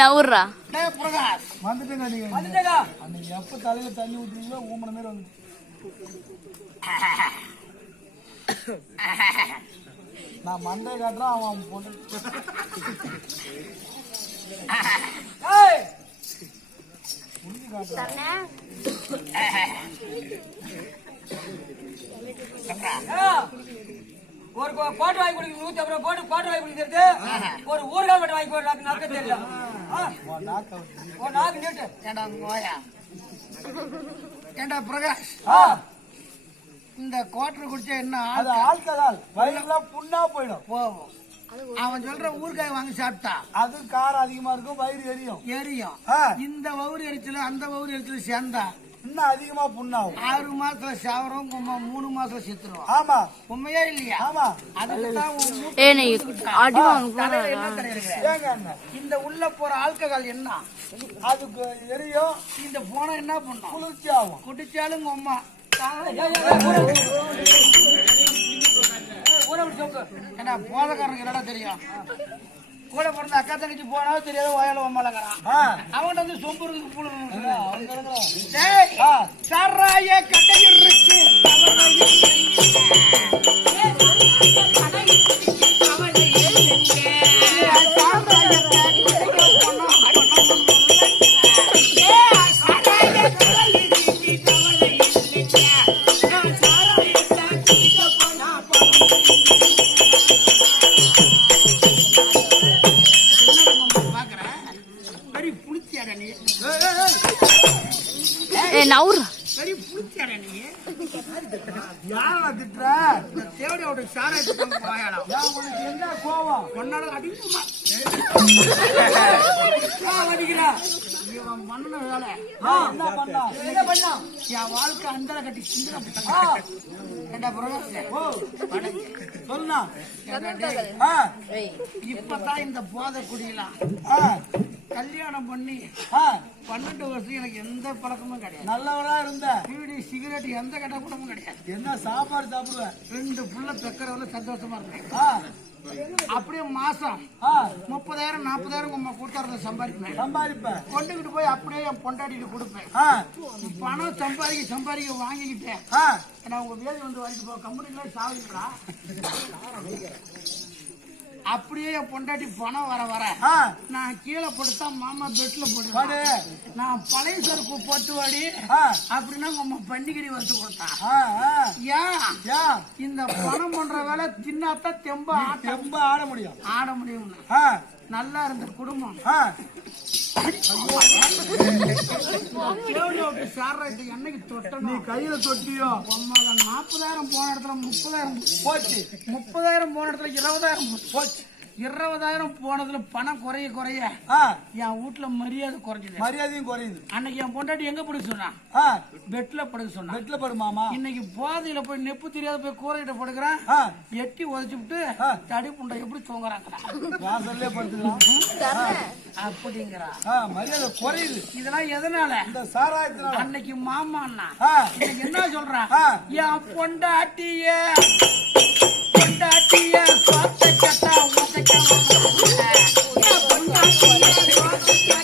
நவுறா டேய் பிரகாஷ். வந்துட்டேங்க நீங்க. வந்துட்டேங்க. அன்னைக்கு எப்ப தலையில தண்ணி ஊத்துறீங்களோ ஊமன மாதிரி வந்து. நான் மண்டை காட்டுறேன் அவன் போட்டு ஒரு கோ- கோட்டை வாங்கி குடிக்க நூத்தி ஐம்பது ரூபா போட்டு கோட்டை வாங்கி குடிக்கிறது ஒரு ஊறுகாய் மட்டும் வாங்கி போடுறாங்க நக்க தெரியல ஏண்டா நோயா ஏண்டா பிரகாஷ் ஆ, இந்த குவார்டர் குடிச்சா என்ன ஆல்கஹால் வயிறுலாம் புண்ணா போயிடும். போகும் அவன் சொல்ற ஊறுகாய் வாங்கி சாப்பிட்டா? அது காரம் அதிகமா இருக்கும் வயிறு எரியும். எரியும். இந்த வவுறு எரிச்சல அந்த வவுறு எரிச்சல சேர்ந்தா இன்னும் அதிகமா புண்ணாகும். ஆறு மாசத்துல சாவரம் மூணு மாசத்துல செத்துருவான் ஆமா. உண்மையா இல்லையா? ஆமா. அதுக்கு தான் உன் மூக்கு ஏ நீ அடி வாங்க தலையில போறா என்ன தெரியுது ஏங்க அண்ணன் இந்த உள்ள போற ஆல்கஹால் என்ன? அதுக்கு எரியும். இந்த போன என்ன பண்ணும்? குளிர்ச்சி ஆகும் குடிச்சாலும் ஏன்னா போதக்காரனுக்கு என்னடா தெரியும்? கூட பிறந்த அக்கா தங்கச்சி போனா தெரியாத ஓயால ஓமாலங்கிறான் அவன் வந்து சொம்பு இருக்கு பூல சராய கட்டை இருக்கு. அவனை இவன் பண்ணன வேலை ஆ, என்ன பண்ணா? என்ன பண்ணா? என் வாழ்க்கை அந்தல கட்டி சிந்தனை டேய், ஆ, இப்பதான் இந்த போதை குடிக்கலாம் ஆ, கல்யாணம் பண்ணி ஆ, பன்னெண்டு வருஷம் எனக்கு எந்த பழக்கமும் கிடையாது. நல்லவரா இருந்த. பீடி சிகரெட் எந்த கெட்ட பழக்கமும் கிடையாது. என்ன சாப்பாடு சாப்பிடுவேன் ரெண்டு புள்ள பெக்கறவங்க சந்தோஷமா இருக்கேன் அப்படியே மாசம் முப்பதாயிரம் நாற்பதாயிரம் உங்க கொடுத்தாருல சம்பாதிப்பேன். சம்பாதிப்பேன். கொண்டுகிட்டு போய் அப்படியே என் பொண்டாட்டிட்டு கொடுப்பேன். பணம் சம்பாதிக்க சம்பாதிக்க வாங்கிக்கிட்டேன். நான் உங்க வேலை வந்து வாங்கிட்டு போ கம்பெனில சாகுங்களா அப்படியே என் பொண்டாட்டி பணம் வர வர. நான் கீழே படுத்தா மாமா பெட்ல பாடு. போடுவேன் நான் பழைய சரக்கு போட்டு வாடி. அப்படின்னா உங்க பண்டிகை வந்து ஆ. ஏன் இந்த பணம் பண்ற வேலை தின்னாத்தான் தெம்ப ரொம்ப ஆட முடியும். ஆட முடியும்னு ஆ, நல்லா இருந்த குடும்பம். சாராயத்தை என்னைக்கு நீ தொட்டணும். கையில தொட்டியோ? நாற்பதாயிரம் போன இடத்துல முப்பதாயிரம். போச்சு. முப்பதாயிரம் போன இடத்துல இருபதாயிரம். போச்சு. இருபதாயிரம் போனதுல பணம் குறைய குறைய ஆ, என் வீட்டுல மரியாதை குறைஞ்சது. மரியாதையும் குறையுது. அன்னைக்கு என் பொண்டாட்டி எங்க படுக்க சொன்னான் ஆ, பெட்ல படுக்க சொன்னான் பெட்ல படு மாமா. இன்னைக்கு போதையில போய் நெப்பு தெரியாத போய் கூரைகிட்ட படுக்கிறான் ஆ, எட்டி உதச்சுட்டு ஆ. தடி புண்டை எப்படி படுத்துக்கலாம். அப்படிங்கிறா. மரியாதை குறையுது. இதெல்லாம் எதனால? இந்த சாராயத்தினால. அன்னைக்கு மாமா அண்ணா என்ன சொல்றான் ஆ. என் பொண்டாட்டிய பொண்டாட்டிய சோத்த கட்டா Thank you.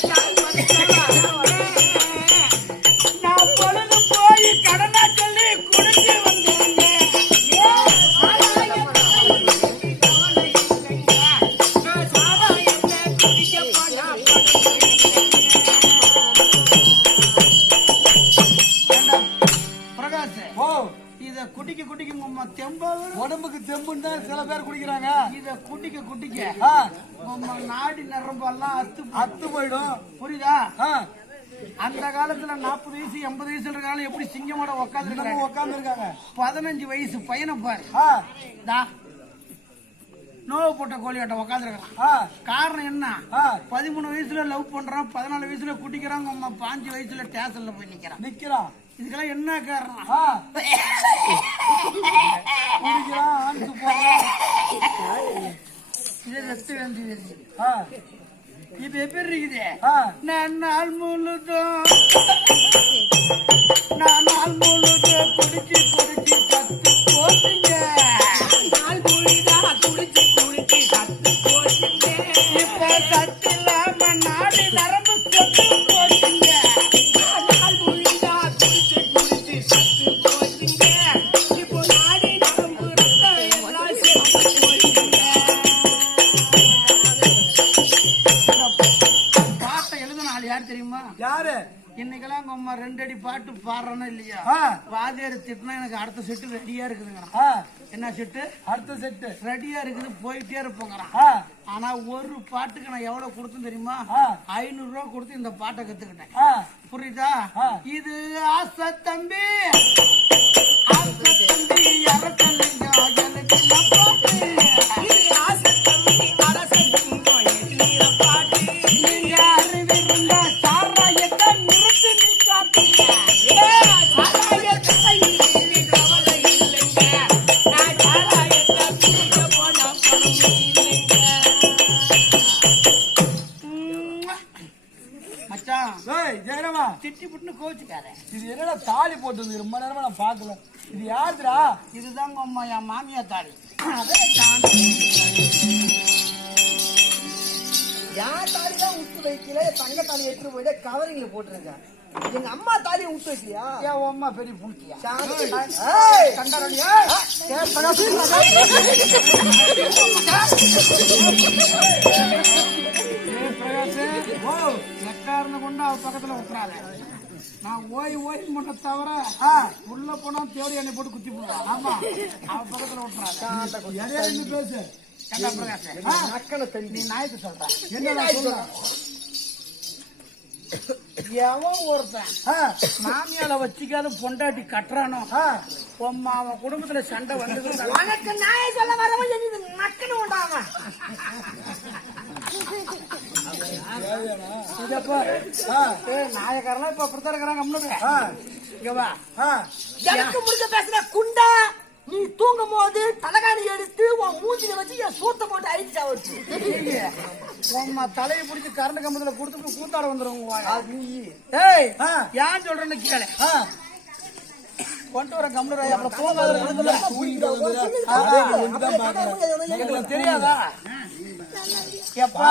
எப்படி சிங்கமோட உட்காந்து இருக்காங்க பதினஞ்சு வயசு பையனை பாரு. நோவு போட்ட கோழியாட்ட உட்காந்துருக்கான் காரணம் என்ன? பதிமூணு வயசுல லவ் பண்றான் பதினாலு வயசுல குடிக்கிறான் உம்மா பாஞ்சு வயசுல ஸ்டேஷன்ல போய் நிக்கிறான். நிக்கிறான். இதுக்கெல்லாம் என்ன காரணம்? இது ரத்து வேண்டியது. இது எப்படி இருக்குது? நான் நாள் முழுதும் நான் நாள் முழுதும் குடிச்சு குடிச்சு சத்து போட்டுங்க. பாடுறனா இல்லையா வாத்தியார் திட்டினா எனக்கு அடுத்த செட்டு ரெடியா இருக்குதுங்க ஆ, என்ன செட்டு அடுத்த செட்டு ரெடியா இருக்குது போயிட்டே இருப்போங்கிறான் ஆ, ஆனா ஒரு பாட்டுக்கு நான் எவ்வளவு கொடுத்தேன் தெரியுமா. ஐநூறு ரூபா கொடுத்து இந்த பாட்டை கத்துக்கிட்டேன். புரியுதா. இது ஆசை தம்பி. ஆசை தம்பி அரசலிங்க நான் பாக்கல இது யாருடா இதுதாங்க அம்மா என் மாமியா தாலி என் தாலி தான் விட்டு வைக்கல? தங்க தாலி எடுத்துட்டு போயிட்டு கவரிங்ல போட்டுருங்க எங்க அம்மா தாலியை விட்டு வைக்கலையா? என் அம்மா பெரிய கண்டாரடி ஏய், பிரகாஷ், ஓ எக்காரனை கொண்டு அவ பக்கத்துல உட்றாத நான் ஓய் ஓய் பண்ண தவிர உள்ள போனா தேடி என்னை போட்டு குத்தி போடுவான். ஆமா. அவ பக்கத்துல இருந்து பேசு. கண்டா பிரகாஷ். நீ நாயத்தை சொல்ற. என்ன நான் சொல்றேன் எவன் ஒருத்தன் மாமியால வச்சுக்காத பொண்டாட்டி கட்டுறானோ. உம்மா அவன் குடும்பத்துல சண்டை வந்து உனக்கு நாயை சொல்ல வரவன் நக்குன்னு உண்டாம. நாயக்காரெல்லாம் இப்ப அப்படித்தான் இருக்கிறாங்க அம்முன்னு ஆ, இங்க வா ஆ. எனக்கு முழுக்க பேசுற குண்டா நீ தூங்கும் போது தலைகாணி எடுத்து உன் மூஞ்சில வச்சு என் சூத்த போட்டு அழிச்சா வச்சு உம்மா தலையை பிடிச்சி கரண்ட் கம்பத்துல கொடுத்துட்டு கூத்தாட வந்துரும் உங்க ஏய் ஆ. ஏன் சொல்றேன்னு கேளு ஆ, கொண்டு வர கம்ப்யூட்டர் அப்புறம் போகாத எங்களுக்கு தெரியாதா? எப்பா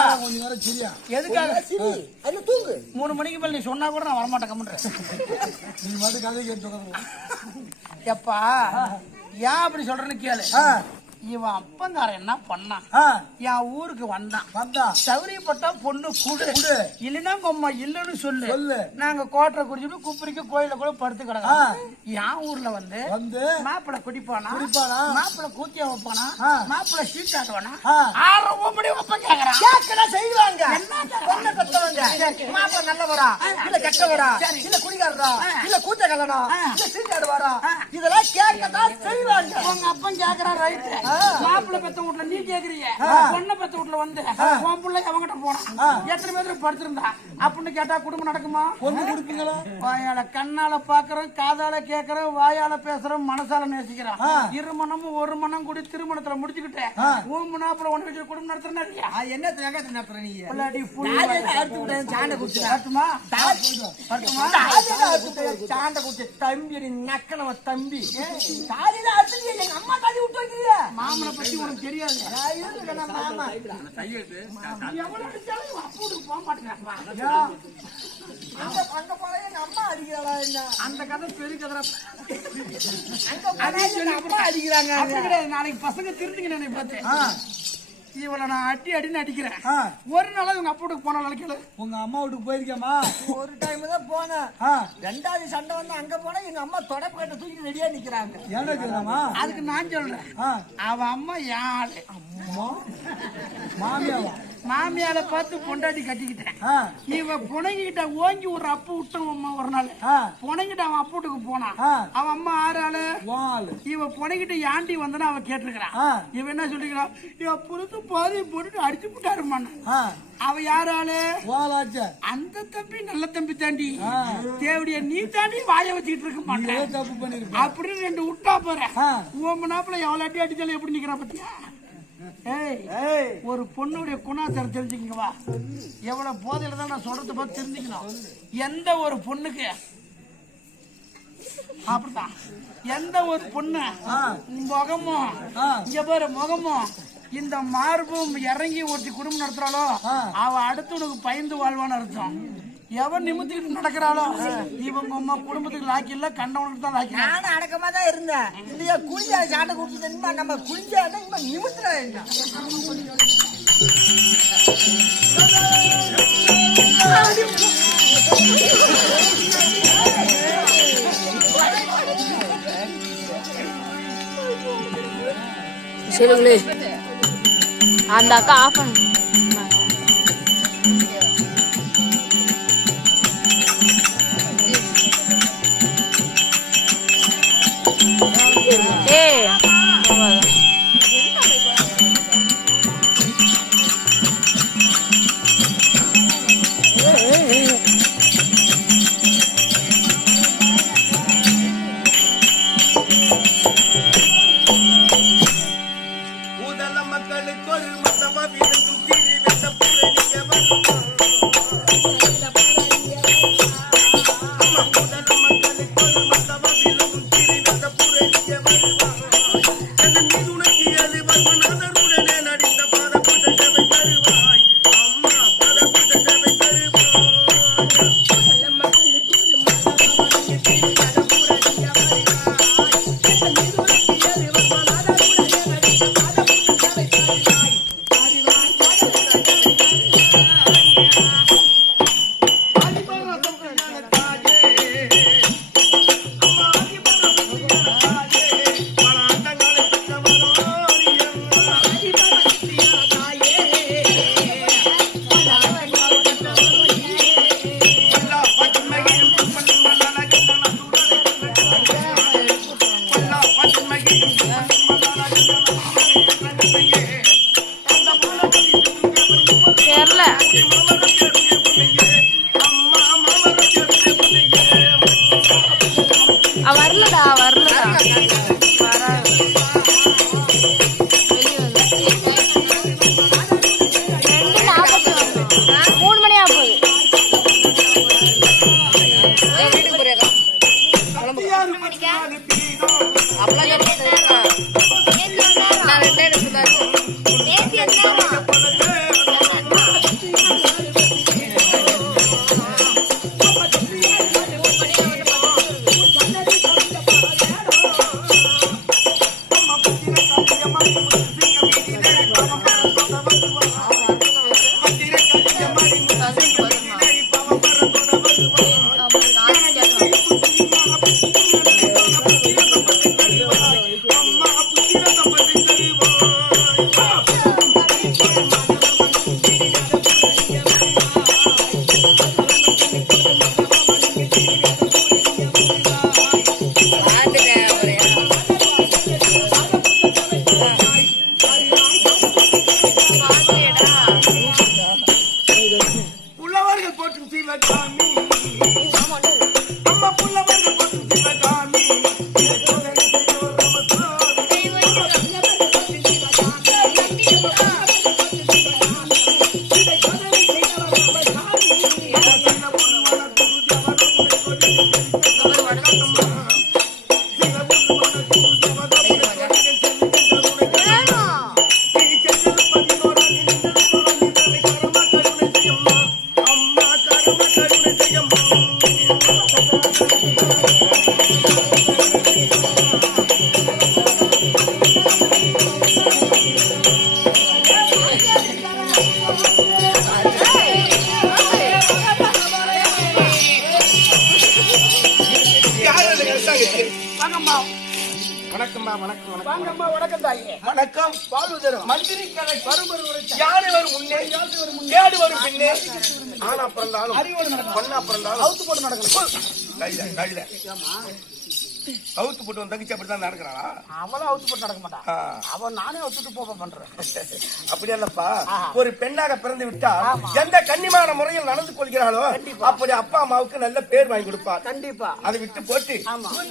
எதுக்காக? சிரி. அது தூங்கு? மூணு மணிக்கு மேல நீ சொன்னா கூட நான் வரமாட்டேன் கம்ப்யூட்டர் நீ மட்டும் கதை கேட்டு எப்பா ஏன் அப்படி சொல்றேன்னு கேளு. இவன் அப்பங்காரன் என்ன பண்ணான்? என் ஊருக்கு வந்தான். வந்தா. சௌரியப்பட்டா பொண்ணு குடு. குடு. இல்லைன்னா கொம்மா இல்லைன்னு சொல்லு. சொல்லு. நாங்க கோட்டை குடிச்சிட்டு குப்பரிக்கு கோயில கூட படுத்து கிடக்கலாம் என் ஊர்ல வந்து வந்து மாப்பிளை குடிப்பானா? குடிப்பானா? மாப்பிளை கூத்தியா வைப்பானா ஆ. மாப்பிளை சீட் ஆடுவானா ஆ. ஆறு ஒப்படி ஒப்ப கேக்குறான். கேட்கலாம் செய்வாங்க. பொண்ணை பெத்தவங்க? மாப்பிள நல்லவரா? இல்ல கெட்டவரா. இல்ல குடிகாரரா ஆ. இல்ல கூத்த ஆ. இல்ல சீட்டாடுவாரா. இதெல்லாம் கேட்கத்தான் செய்வாங்க. உங்க அப்பன் கேக்குறான் ரைட்டு ஆ. மாப்பிளை பெத்த வீட்டுல நீ கேக்குறீங்க. பொண்ணை பெத்த வீட்டுல வந்து உன் பிள்ளை அவங்கிட்ட போனான் எத்தனை பேர் படுத்திருந்தா? அப்படின்னு கேட்டா குடும்பம் நடக்குமா? பொண்ணு கொடுப்பீங்களா? வாயால கண்ணால பாக்குறோம் காதால கேக்குறோம் வாயால பேசுறோம் மனசால நேசிக்கிறோம் இரு மனமும் ஒரு மனம் கூடி திருமணத்துல முடிச்சுக்கிட்டு உன் முன்னாப்புல ஒண்ணு வச்சு குடும்பம் நடத்துறா இல்லையா என்ன தேங்க நடத்துற நீ? பொள்ளாடி புல் அறுத்து விட்டேன் சாண்டை? வரட்டுமா? சாண்டை குடிச்சு தம்பி நக்கனவ தம்பி. தாலியில அறுத்து எங்க அம்மா தாலி விட்டு வைக்கிறீங்க. மாமனை பத்தி உனக்கு தெரியாது. மாமா. நீ எவ்வளவு போக எங்க அம்மா அடிக்கிறாளா என்ன? அந்த கதை பெரிய கதை. அம்மா அடிக்கிறாங்க. நாளைக்கு பசங்க திருந்திங்க என்னை பார்த்து. இவளை நான் அடி அடின்னு அடிக்கிறேன். ஆ. ஒரு நாளா இவங்க அப்பா வீட்டுக்கு போன நாளைக்கு உங்க அம்மா வீட்டுக்கு போயிருக்கேமா ஒரு டைம் தான் போனேன். ரெண்டாவது சண்டை வந்து அங்க போனா எங்க அம்மா தொடப்பு கட்ட தூக்கி ரெடியா நிக்கிறாங்க. ஏன்னா அதுக்கு நான் சொல்றேன். ஆ. அவ அம்மா என் ஆளு மாமியாவா? மாமியால பார்த்து பொண்டாட்டி கட்டிக்கிட்டேன். இவ புனங்கிட்ட ஓங்கி ஒரு அப்பு விட்டான் அம்மா ஒரு நாள். புனங்கிட்ட அவன் அப்பா வீட்டுக்கு போனான். அவன் அம்மா ஆறு ஆளு? இவ புனங்கிட்ட யாண்டி வந்தனா அவ கேட்டிருக்கிறான் ஆ. இவ என்ன சொல்லிக்கிறான் இவ புரிச்சு பாதி போட்டு அடிச்சு விட்டாருமான்னு ஆ, அவ யார் ஆளு? அந்த தம்பி நல்ல தம்பி தாண்டி. தேவடிய நீ தாண்டி வாய வச்சுக்கிட்டு இருக்க மாட்டேன். அப்படின்னு ரெண்டு விட்டா போற. உன் நாப்புல எவ்வளவு அடி அடிச்சாலும் எப்படி நிக்கிறா பத்தியா? ஒரு பொண்ணுடைய குணாச்சாரம் தெரிஞ்சுக்கங்க வா எவ்வளவு போதையில தான் நான் சொல்றத பார்த்து தெரிஞ்சுக்கணும் எந்த ஒரு பொண்ணுக்கு அப்படிதான் எந்த ஒரு பொண்ணு. முகமும். இங்க பாரு முகமும் இந்த மார்பும் இறங்கி ஒருத்தி குடும்பம் நடத்துறாளோ. அவ அடுத்தவனுக்கு பயந்து வாழ்வான்னு அர்த்தம் எவன் நிமித்திட்டு நடக்கிறாளோ? இவங்க அம்மா குடும்பத்துக்கு லாக்கி இல்ல கண்டவனுக்கு தான் லாக்கி. நானும் அடக்கமா தான் இருந்தேன். இல்லையா குளிஞ்சா சாண்டை குடிச்சு நம்ம குளிஞ்சா நிமித்துறா சொல்லுங்களே. அந்த அக்கா ஆஃப் பண்ணு. வணக்கம்மா வணக்கம் வணக்கம். வாங்கம்மா வணக்கம் தாயே. வணக்கம். வாழ்வுதரும் மந்திரி கலை யானை வரும் முன்னே. கேடு வரும் பின்னே. ஆனா பிறந்தாலும் பொண்ணா பிறந்தாலும். அவுத்து போட்டு நடக்கணும் கையில கையில அவுத்து போட்டு வந்து தங்கச்சி அப்படிதான் நடக்கிறாளா? அவளும் அவுத்து போட்டு நடக்க மாட்டான். அவன் நானே அவுத்துட்டு போக பண்றேன். அப்படி அல்லப்பா ஆஹா. ஒரு பெண்ணாக பிறந்து விட்டால் எந்த கன்னிமான முறையில் நடந்து கொள்கிறாளோ அப்படி அப்பா அம்மாவுக்கு நல்ல பேர் வாங்கி கொடுப்பார் கண்டிப்பா. அதை விட்டு போட்டு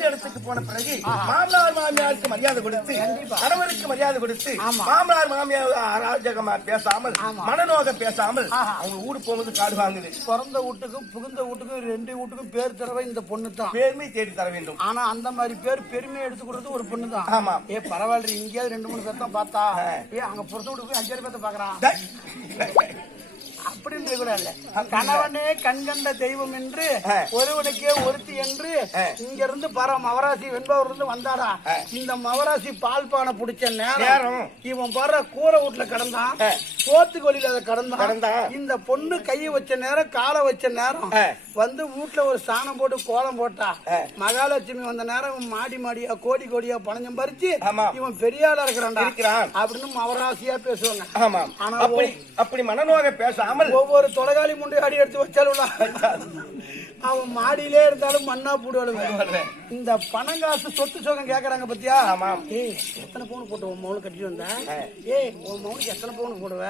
இடத்துக்கு போன பிறகு மாமனார் மாமியாருக்கு மரியாதை கொடுத்து கணவருக்கு மரியாதை கொடுத்து மாமனார் மாமியார் அராஜகமா பேசாமல் மனநோக பேசாமல் அவங்க ஊரு போகும்போது காடு வாங்குது. பிறந்த வீட்டுக்கும் புகுந்த வீட்டுக்கும் ரெண்டு வீட்டுக்கும் பேர் தரவை இந்த பொண்ணு தான் பேருமை தேடி தர வேண்டும். ஆனா அந்த மாதிரி பேர் பெருமையை எடுத்து கொடுத்து ஒரு பொண்ணு தான் ஆமா. ஏ பரவாயில்ல இங்கேயாவது ரெண்டு மூணு பேர் தான் பார்த்தா. ஏ அங்க புறத்த வீட்டுக்கு போய் அஞ்சாறு பேர்த்த பாக்குறான். அப்படின்னு கூட இல்ல கணவனே கண்கண்ட தெய்வம் என்று. ஒருவனுக்கே ஒருத்தி என்று. இங்க இருந்து பார மவராசி வெண்பவர் இருந்து வந்தாடா. இந்த மவராசி பால் பானை பிடிச்ச நேரம். இவன் பாரு கூரை வீட்டுல கடந்தான். சோத்துக்கு வழியில அதை கடந்தான். இந்த பொண்ணு கையை வச்ச நேரம் காலை வச்ச நேரம். வந்து வீட்டுல ஒரு சாணம் போட்டு கோலம் போட்டா. மகாலட்சுமி வந்த நேரம் மாடி மாடியா கோடி கோடியா பணஞ்சம் பறிச்சு ஆமா. இவன் பெரிய ஆளா இருக்கிறான். அப்படின்னு மவராசியா பேசுவாங்க. ஆமாம் ஆனா அப்படி மனநோக பேசாமல் ஒவ்வொரு தொலைகாலி முண்டை அடி எடுத்து வச்சாலும் அவன் மாடியிலே இருந்தாலும் மண்ணா போடுவாளுங்க. இந்த பணம் காசு சொத்து சோகம் கேக்குறாங்க பத்தியா? ஆமாம். ஏய் எத்தனை பவுன் போட்டு உன் மவுனு கட்டிட்டு வந்த? ஏய் உன் மவுனுக்கு எத்தனை பவுன் போடுவ?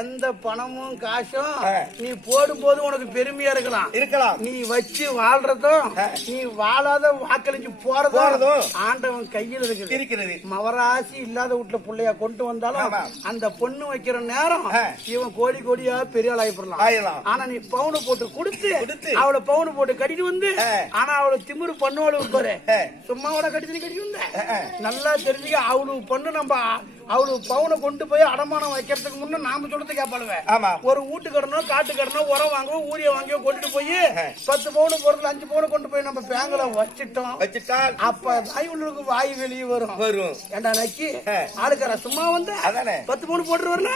எந்த பணமும் காசும். நீ போடும்போது உனக்கு பெருமையா இருக்கலாம். இருக்கலாம் நீ வச்சு வாழ்றதும் நீ வாழாத வாக்களிச்சு போறதும் ஆண்டவன் கையில் இருக்குது இருக்கிறது மவராசி இல்லாத வீட்டுல புள்ளைய கொண்டு வந்தாலும். அந்த பொண்ணு வைக்கிற நேரம். இவன் கோடி கோடியா பெரிய ஆள் ஆயிடலாம் ஆனா நீ பவுனு போட்டு கொடுத்து. அவளை பவுனு போட்டு கட்டிட்டு வந்து. ஆனா அவளை திமிரு பண்ணுவாளு பாரு. சும்மாவோட கட்டி கட்டிட்டு வந்த. நல்லா தெரிஞ்சுக்க அவளுக்கு பொண்ணு நம்ம அவளுக்கு பவுனை கொண்டு போய் அடமானம் வைக்கிறதுக்கு முன்ன நாம சொல்றது கேட்பாளுவ ஆமா. ஒரு வீட்டு கடனோ காட்டு கடனோ உரம் வாங்குவோம் ஊரிய வாங்கியோ கொண்டுட்டு போய் பத்து பவுனு பொருள் அஞ்சு பவுனு கொண்டு போய் நம்ம பேங்க்ல வச்சிட்டோம். வச்சுட்டால்? அப்ப தாய் உள்ளுக்கு வாய் வெளியே வரும். வரும். ஏண்டா நக்கி. ஆளுக்கார சும்மா வந்து? அதானே. பத்து பவுன் போட்டு வரல.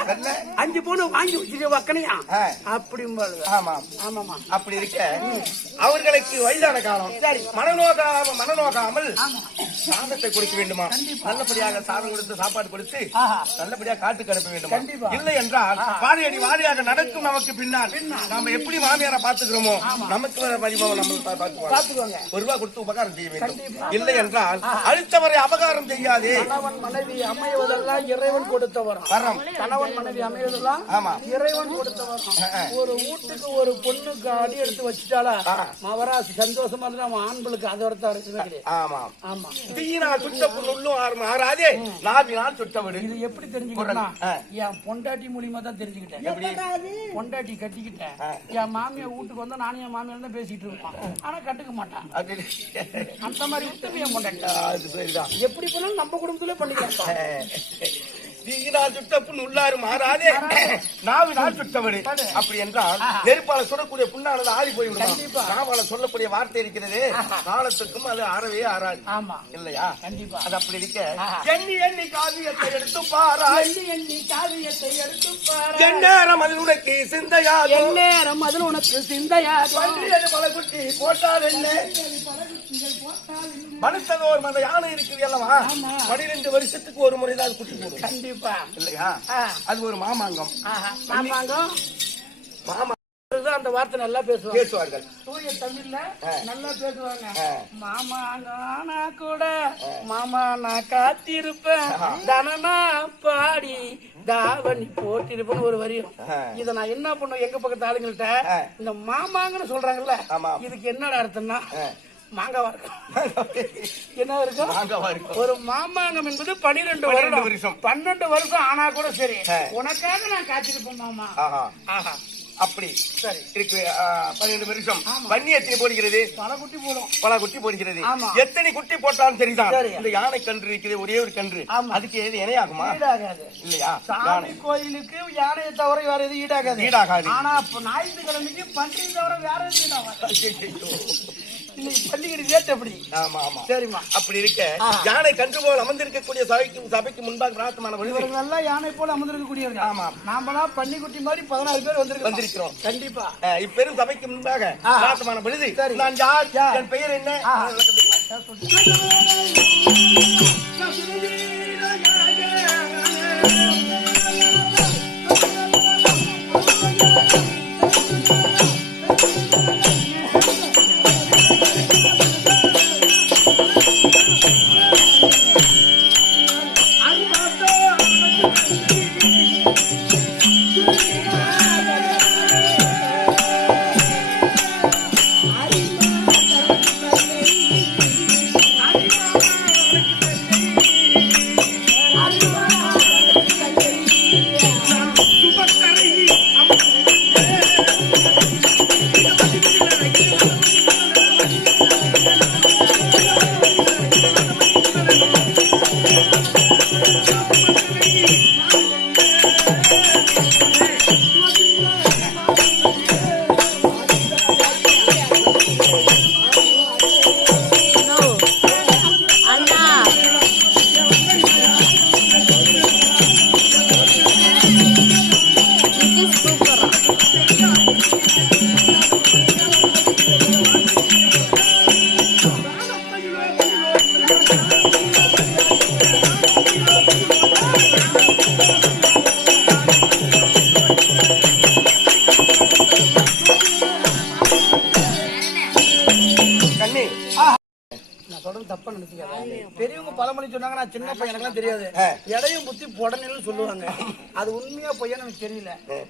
அஞ்சு பவுன் வாங்கி வச்சுட்டு வக்கனையா? ஆ. அப்படிம்பாளுங்க. ஆமாம். ஆமாமா அப்படி இருக்க அவர்களுக்கு வயதான காலம். சரி. மனநோகாம மனநோகாமல் சாதத்தை கொடுக்க வேண்டுமா? நல்லபடியாக சாதம் கொடுத்து சாப்பாடு கொடுத்து வைத்து நல்லபடியா காட்டுக்கு அனுப்ப வேண்டும். இல்லை என்றால் வாழையடி வாழையாக நடக்கும் நமக்கு பின்னால் நாம எப்படி மாமியாரை பாத்துக்கிறோமோ நமக்கு வர பரிமாணம் நம்ம பாத்துக்குவாங்க பாத்துக்கோங்க ஒரு ரூபா கொடுத்து உபகாரம் செய்ய வேண்டும். இல்லை என்றால் அடுத்தவரை அபகாரம் செய்யாதே. கணவன் மனைவி அமைவதெல்லாம் இறைவன் கொடுத்த வரம். கணவன் மனைவி அமைவதெல்லாம் ஆமா. இறைவன் கொடுத்த வரம் ஒரு வீட்டுக்கு ஒரு பொண்ணுக்கு அடி எடுத்து வச்சுட்டாளா? மவராசி சந்தோஷமா இருந்தா அவன் ஆண்களுக்கு அதை கிடையாது ஆமா. ஆமா. தீயினால் சுட்ட புண்ணுள்ளும் ஆறு மாறாதே. நாவினால் சுட்ட இது எப்படி தெரிஞ்சுக்கிட்டேன்னா ஆ. என் பொண்டாட்டி மூலியமா தான் தெரிஞ்சுக்கிட்டேன். எப்படி பொண்டாட்டி கட்டிக்கிட்டேன். என் மாமியா வீட்டுக்கு வந்தா நானும் என் மாமியார் தான் பேசிட்டு இருப்பான் ஆனா கட்டுக்க மாட்டான். அந்த மாதிரி உத்தமி என் பொண்டாட்டி. எப்படி போனாலும் நம்ம குடும்பத்திலே பண்ணிக்கலாம். தீயினால் சுட்ட புண் உள்ளாறு மாறாதே நாவினால் சுட்டவடு அப்படி என்றால் நெருப்பால சுடக்கூடிய புண்ணானது ஆறி போய்விடும்? நாவால சொல்லக்கூடிய வார்த்தை இருக்கிறது. காலத்துக்கும் அது ஆறவே ஆறாது. இல்லையா? கண்டிப்பா. அது அப்படி இருக்க. எண்ணி எண்ணி காவியத்தை எடுத்து பாராய் எண்ணி எண்ணி காவியத்தை எடுத்து பாரு. எந்நேரம் அதில் உனக்கு சிந்தையாகும். எந்நேரம் அதில் உனக்கு சிந்தையாகும். பன்றியது பல குட்டி போட்டால் என்ன? மனுஷனோர் மத யானை இருக்குது அல்லவா? பனிரெண்டு வருஷத்துக்கு ஒரு முறை தான் அது குட்டி போடும் கண்டிப்பா. இல்லையா. அது ஒரு மாமாங்கம். மாமாங்கம். மாமா அந்த வார்த்தை நல்லா பேசுவாங்க பேசுவார்கள். தூய தமிழ்ல நல்லா பேசுவாங்க. மாமாங்கானா கூட மாமா நான் காத்திருப்பேன். தனனா பாடி தாவணி போட்டிருப்பேன் ஒரு வரியும். இத நான் என்ன பண்ணுவேன்? எங்க பக்கத்து ஆளுங்கள்ட்ட. இந்த மாமாங்கன்னு சொல்றாங்கல்ல. இதுக்கு என்னடா அர்த்தம்னா மாங்காவா இருக்கும். என்ன இருக்கும்? மாங்காவா இருக்கும். ஒரு மாமாங்கம் என்பது பனிரெண்டு 12 வருடம் வருஷம். பன்னெண்டு வருஷம் ஆனா கூட சரி. உனக்காக நான் காத்திருப்பேன் மாமா. ஆஹா. அப்படி. சரி. இருக்கு. பன்னிரண்டு வருஷம். வன்னி எத்தனை போடுகிறது. பல குட்டி போடும். பல குட்டி போடுகிறது. எத்தனை குட்டி போட்டாலும் சரிதான். சரி. இந்த யானை கன்று இருக்குது ஒரே ஒரு கன்று. அதுக்கு எது இணையாகுமா இல்லையா? சாமி யானை. கோயிலுக்கு யானையை தவிர வேற எதுவும் ஈடாகாது. ஈடாகாது. ஆனா ஞாயிற்றுக்கிழமைக்கு பன்றி தவிர வேற எதுவும் பள்ளிக்கடி ரேட் எப்படி ஆமா ஆமா சரிம்மா அப்படி இருக்க. யானை கன்று போல் அமர்ந்திருக்கக்கூடிய சபைக்கு சபைக்கு முன்பாக பிரார்த்தமான எல்லாம் யானை போல அமர்ந்திருக்கக்கூடியவர்கள் ஆமா. நாமெல்லாம் பன்னிக்குட்டி மாதிரி பதினாறு பேர் வந்திருக்கோம் வந்திருக்கிறோம். கண்டிப்பா இப்பெரும் சபைக்கு முன்பாக. பிரார்த்தமான பொழுது. நான் யார்? என் பெயர் என்ன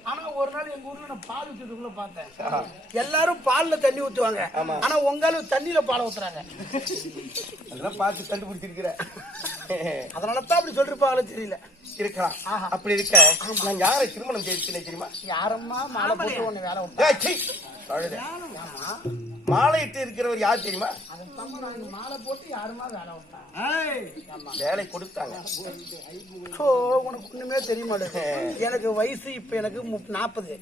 ஆனா ஒரு நாள் எங்க ஊர்ல நான் பால் ஊத்துறதுக்குள்ள பார்த்தேன். எல்லாரும் பால்ல தண்ணி ஊத்துவாங்க. ஆனா உங்கால தண்ணியில பால் ஊத்துறாங்க. அதெல்லாம் பார்த்து கண்டுபிடிச்சிருக்கிற. அதனால தான் அப்படி சொல்லிருப்பாங்களோ தெரியல. இருக்கலாம் அப்படி இருக்க? நான் யாரை திருமணம் செய்திருக்கிறேன் தெரியுமா? யாரம்மா மாலை போட்டு உன்னை வேலை அழுத. மாலையிட்டு இருக்கிறவர் யார் தெரியுமா? மாலை போட்டு யாருமா வேலை வேலை கொடுத்தாங்க. சோ உனக்கு ஒண்ணுமே தெரிய மாட்டேங்குது எனக்கு வயசு இப்ப எனக்கு நாற்பது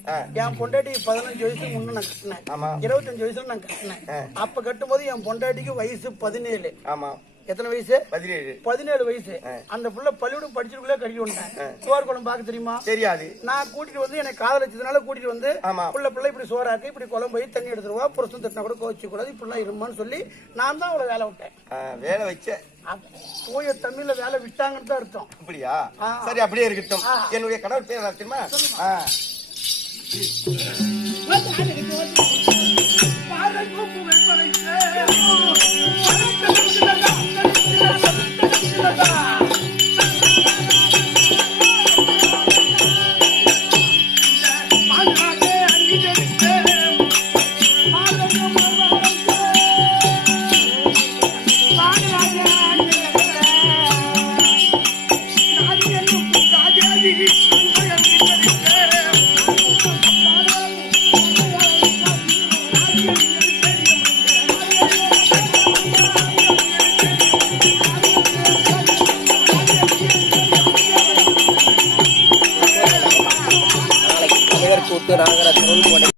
என் பொண்டாட்டி பதினஞ்சு வயசு முன்ன நான் கட்டினேன். இருபத்தஞ்சு வயசுல நான் கட்டினேன். அப்ப கட்டும்போது என் பொண்டாட்டிக்கு வயசு பதினேழு. ஆமா. எத்தனை வயசு? பதினேழு. பதினேழு வயசு. அந்த புள்ள பள்ளியோட படிச்சிருக்குள்ளே கட்டி விட்டேன் சோறு குழம்பு பார்க்க தெரியுமா? தெரியாது. நான் கூட்டிட்டு வந்து என்னை காதலிச்சதுனால கூட்டிட்டு வந்து ஆமா. புள்ள பிள்ளை இப்படி சோறாக்கு இப்படி குழம்பு போய் தண்ணி எடுத்துருவா புருஷன் தட்டினா கூட கோச்சிக்க கூடாது இப்படிலாம் இருமான்னு சொல்லி நான் தான் அவளை வேலை விட்டேன். வேலை வச்ச. அப்ப தூய தமிழ்ல வேலை விட்டாங்கன்னு தான் அர்த்தம். அப்படியா? சரி அப்படியே இருக்கட்டும். என்னுடைய கணவர் பேர் தெரியுமா?